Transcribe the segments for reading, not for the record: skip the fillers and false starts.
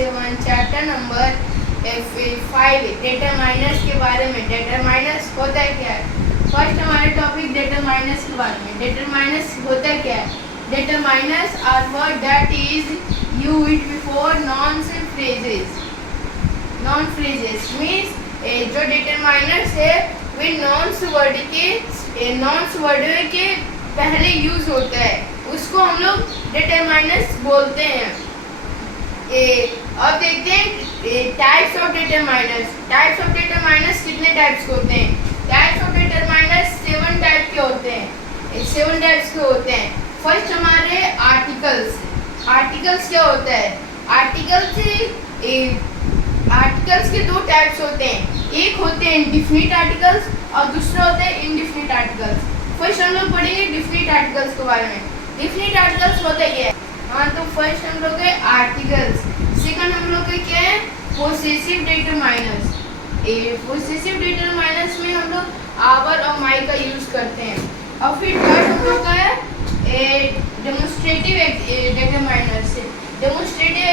7 chapter number 5 determiners के बारे में। डिटरमाइनर्स होता है क्या है? फर्स्ट हमारा टॉपिक डिटरमाइनर्स के बारे में। डिटरमाइनर्स होता क्या है? Determiners are word that is used before noun phrases. Noun phrases means जो डिटरमाइनर्स है वे नॉन्स वर्ड के पहले यूज होता है, उसको हम लोग डिटरमाइनर्स बोलते हैं। अब देखते हैं types of determiners. Types of determiners कितने टाइप्स के होते हैं? टाइप्स ऑफ डिटरमाइनर्स 7 टाइप के होते हैं। 7 टाइप्स के होते हैं। फर्स्ट हमारे आर्टिकल्स। आर्टिकल्स क्या होता है? आर्टिकल्स के 2 टाइप्स होते हैं। एक होते हैं डिफिनिट आर्टिकल्स और दूसरा होता है इनडिफिनिट आर्टिकल्स। फर्स्ट हम लोग पढ़ेंगे डिफिनिट आर्टिकल्स के बारे में। डिफिनिट आर्टिकल्स होता क्या है? हाँ, तो फर्स्ट हम लोग है आर्टिकल्स। सेकंड हम लोग क्या है? Possessive determiners. पोसेसिव डिटरमाइनर्स में हम लोग आवर और माई का यूज करते हैं। और फिर थर्ड हम लोग का है डेमोन्स्ट्रेटिव डिटरमाइनर्स। डेमोन्स्ट्रेटिव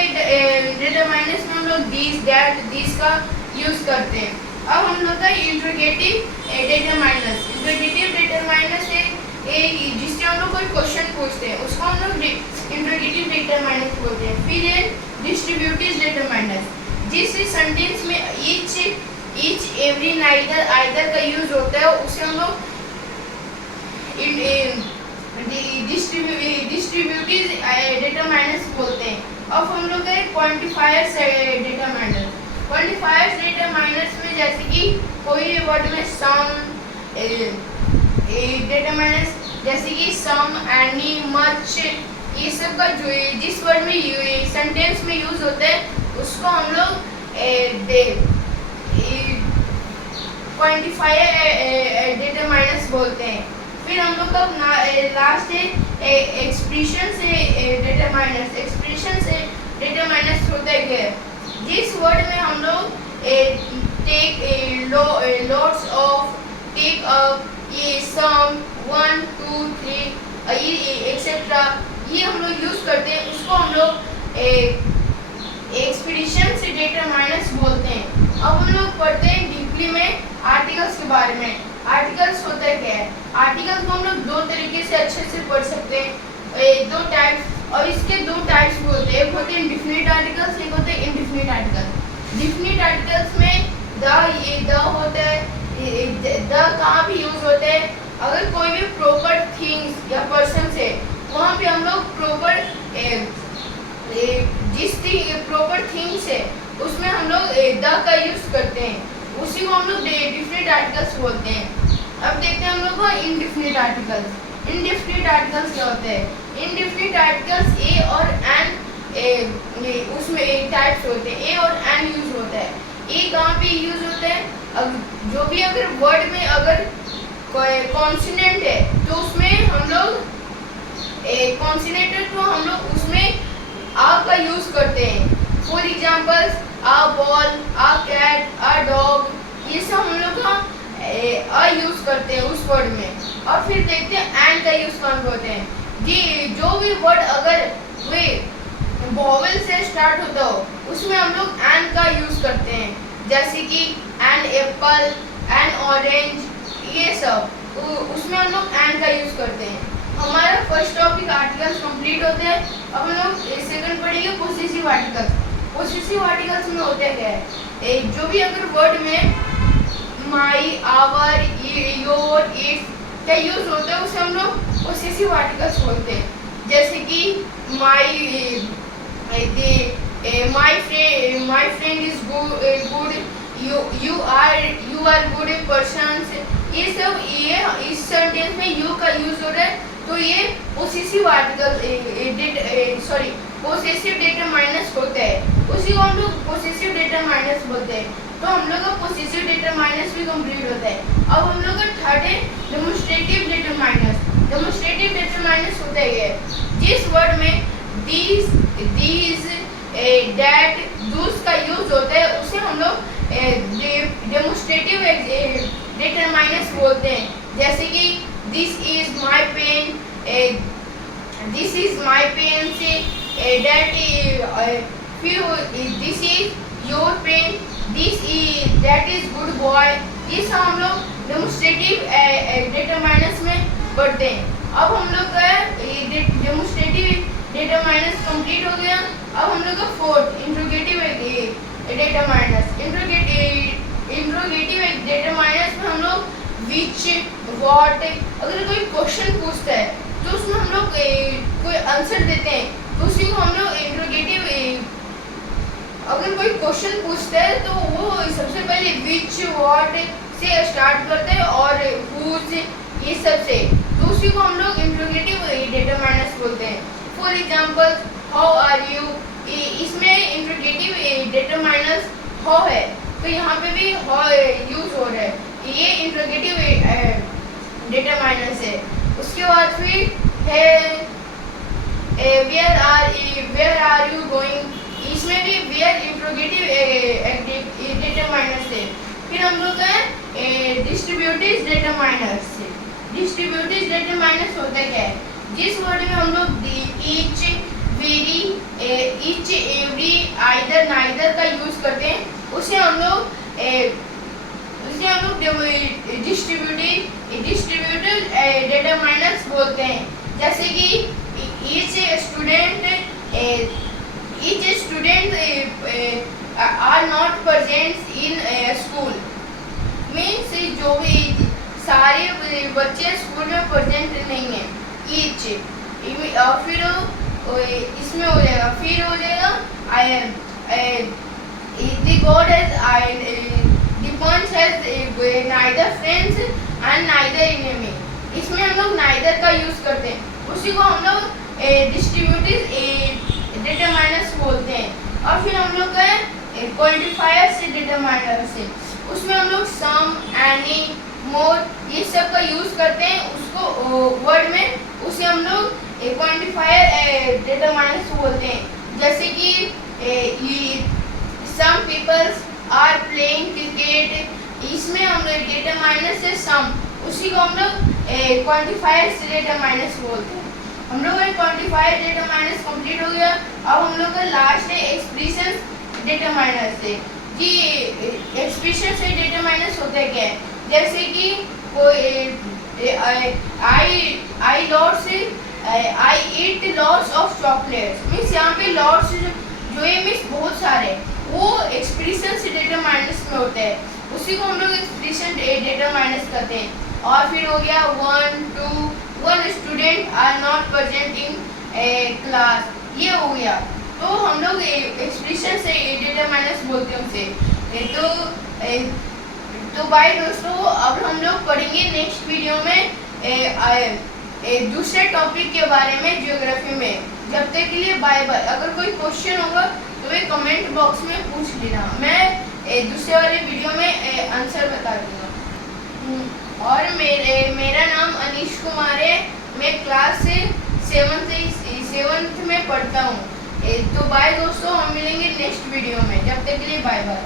डिटरमाइनर्स में हम लोग दिस दैट दिस का यूज करते हैं। अब हम लोग का इंट्रोगेटिव डिटरमाइनर्स। इंट्रोगेटिव डिटरमाइनर्स जिससे हम लोग कोई क्वेश्चन पूछते हैं उसको हम लोग इंट्रोगेटिव डिटरमाइनर्स बोलते हैं। फिर है डिस्ट्रीब्यूटिव डिटरमाइनर्स। जिस सेंटेंस में ईच एवरी नाइदर आइदर का यूज होता है उसे हम लोग डिस्ट्रीब्यूटिव डिटरमाइनर्स बोलते हैं। अब हम लोग है क्वांटिफायर्स डिटरमाइनर्स। क्वांटिफायर्स डिटरमाइनर्स में जैसे कि कोई वर्ड में सम डिटरमाइनर्स जैसे कि सम, एनी, मच, ये सब का जो जिस वर्ड में सेंटेंस में यूज होता है उसको हम लोग क्वांटिफायर डिटरमाइनर्स बोलते हैं। फिर हम लोग का लास्ट है एक्सप्रेशन से डिटरमाइनर्स। एक्सप्रेशन से डिटरमाइनर्स होता है क्या? जिस वर्ड में हम लोग take lots of, take up, ये सम, 1 2 3 एक्सेट्रा ये हम लोग यूज करते हैं, उसको हम लोग एक्सप्रेशन से डिटरमाइनर्स बोलते हैं। अब हम लोग पढ़ते हैं डीपली में आर्टिकल्स के बारे में। आर्टिकल्स होता है क्या है? आर्टिकल्स को हम लोग 2 तरीके से अच्छे से पढ़ सकते हैं। 2 टाइप्स, और इसके 2 टाइप्स भी होते हैं। एक होते हैं डिफिनिट आर्टिकल्स, एक होते हैं इनडिफिनिट आर्टिकल्स। डिफिनिट आर्टिकल्स में द होता है, द कहाँ भी यूज होता है? अगर कोई भी प्रॉपर थिंग्स या पर्सन है वहाँ पे हम लोग प्रॉपर जिस प्रॉपर थिंग्स है उसमें हम लोग द का यूज करते हैं, उसी को हम लोग डिफिनिट आर्टिकल्स बोलते हैं। अब देखते हैं हम लोग को इनडिफिनिट आर्टिकल्स। इनडिफिनिट आर्टिकल्स क्या होते हैं? इनडिफिनिट आर्टिकल्स ए और एन, उसमें एक टाइप्स होते हैं। ए और एन यूज होता है। ए कहाँ पे यूज होता है? जो भी अगर वर्ड में अगर कोई कॉन्सोनेंट है तो उसमें हम लोग कॉन्सोनेंट है तो हम लोग उसमें आ का यूज करते हैं। For example a ball, a cat, a dog, ये सब हम लोग का यूज करते हैं उस वर्ड में। और फिर देखते हैं एन का यूज कौन होते हैं? जी जो भी वर्ड अगर वे वॉवेल से स्टार्ट होता हो उसमें हम लोग एन का यूज करते हैं, जैसे कि एन एप्पल, एन ऑरेंज, ये सब उसमें हम लोग एन का यूज करते हैं। हमारा फर्स्ट टॉपिक आर्टिकल्स कंप्लीट होते हैं। अब हम लोग सेकंड पढ़ेंगे पोसेसिव आर्टिकल्स। पोसेसिव आर्टिकल्स में होता क्या है? जो भी अगर वर्ड में माई, आवर, योर, इट्स का यूज होता है उसे हम लोग पोसेसिव आर्टिकल्स बोलते हैं। जैसे कि my friend is good, you are good person, ये सब ये इस सेंटेंस में यू का यूज हो रहा है तो ये पोसेसिव आर्टिकल पोसेसिव डिटरमाइनर्स होता है, उसी को हम लोग पोसेसिव डिटरमाइनर्स बोलते हैं। तो हम लोग का पोसेसिव डिटरमाइनर्स भी कंप्लीट होता है। अब हम लोग का थर्ड है डेमोन्स्ट्रेटिव डिटरमाइनर्स। डेमोन्स्ट्रेटिव डिटरमाइनर्स होता है जिस वर्ड में दीज दैट दूस का यूज होता है उसे हम लोग डेमोन्स्ट्रेटिव डिटरमाइनर्स बोलते हैं। जैसे कि दिस इज माई पेन से that फिर this is your pen, that is good boy. ये सब हम लोग डेमोस्ट्रेटिव डिटरमाइनर्स में पढ़ते हैं। अब हम लोग का डेमोस्ट्रेटिव डिटरमाइनर्स कंप्लीट हो गया। अब हम लोग का fourth interrogative determiners. Interrogative determiners में हम लोग विच, व्हाट, अगर कोई क्वेश्चन पूछता है तो उसमें हम लोग कोई आंसर देते हैं तो उसी को हम लोग इंट्रोगेटिव। अगर कोई क्वेश्चन पूछता है तो वो सबसे पहले विच, व्हाट से स्टार्ट करते हैं और हुज, ये सब से, तो उसी को हम लोग इंट्रोगेटिव डिटरमाइनर्स बोलते हैं। For example how are you, इसमें इंट्रोगेटिव डिटरमाइनर्स हाउ है तो यहाँ पे भी हाउ यूज हो रहा है, ये इंट्रोगेटिव डिटरमाइनर्स है। उसके बाद फिर है वेयर आर यू गोइंग, इसमें भी वेयर इंट्रोगेटिव डिटरमाइनर्स है। फिर हम लोग हैं डिस्ट्रीब्यूटिव डिटरमाइनर्स। डिस्ट्रीब्यूटिव डिटरमाइनर्स होता क्या है, जिस वर्ड में हम लोग each, very, each, every, either, neither का यूज करते हैं उसे हम लोग डिस्ट्रीब्यूटिव डिटरमाइनर्स बोलते हैं। जैसे कि each student are not present in school, means जो भी सारे बच्चे स्कूल में प्रेजेंट नहीं है, ईच। फिर इसमें हो जाएगा, फिर हो जाएगा I am, the God has the punch has neither friends and neither enemy, इसमें हम लोग neither का यूज करते हैं, उसी को हम लोग डिस्ट्रीब्यूटिव डिटरमाइनर्स बोलते हैं। और फिर हम लोग का क्वांटिफायर से डिटरमाइनर से, उसमें हम लोग सम, एनी, मोर, ये सब का यूज करते हैं उसको वर्ड में, उसे हम लोग क्वांटिफायर डिटरमाइनर्स बोलते हैं। जैसे कि सम पीपल्स आर प्लेइंग क्रिकेट, इसमें हम लोग डिटरमाइनर से सम, उसी को हम लोग क्वांटिफायर से डिटरमाइनर्स बोलते हैं। हम लोग का क्वांटिफायर डिटरमाइनर्स कंप्लीट हो गया। अब हम लोग का लास्ट है एक्सप्रेशन डिटरमाइनर से, कि एक्सप्रेशन से डिटरमाइनर्स होता है क्या है, जैसे कि कोई I lots, I eat lots of chocolates, means यहाँ पे लॉट्स जो है मीन्स बहुत सारे, वो एक्सप्रेशन से डिटरमाइनर्स में होते हैं, उसी को हम लोग एक्सप्रेशन डिटरमाइनर्स करते हैं। और फिर हो गया 1, 2, 1 student are not present in class, ये हो गया। तो हम लोग एक्सप्रेशन से डिटरमाइनर्स बोलते हैं उसे। तो बाय दोस्तों, अब हम लोग पढ़ेंगे नेक्स्ट वीडियो में दूसरे टॉपिक के बारे में, ज्योग्राफी में। जब तक के लिए बाय बाय। अगर कोई क्वेश्चन होगा तो वे कमेंट बॉक्स में पूछ लेना, मैं दूसरे वाले वीडियो में आंसर बता दूंगा। और मेरा नाम अनीश कुमार है, मैं क्लास 7th में पढ़ता हूँ। तो बाय दोस्तों, हम मिलेंगे नेक्स्ट वीडियो में, जब तक के लिए बाय बाय।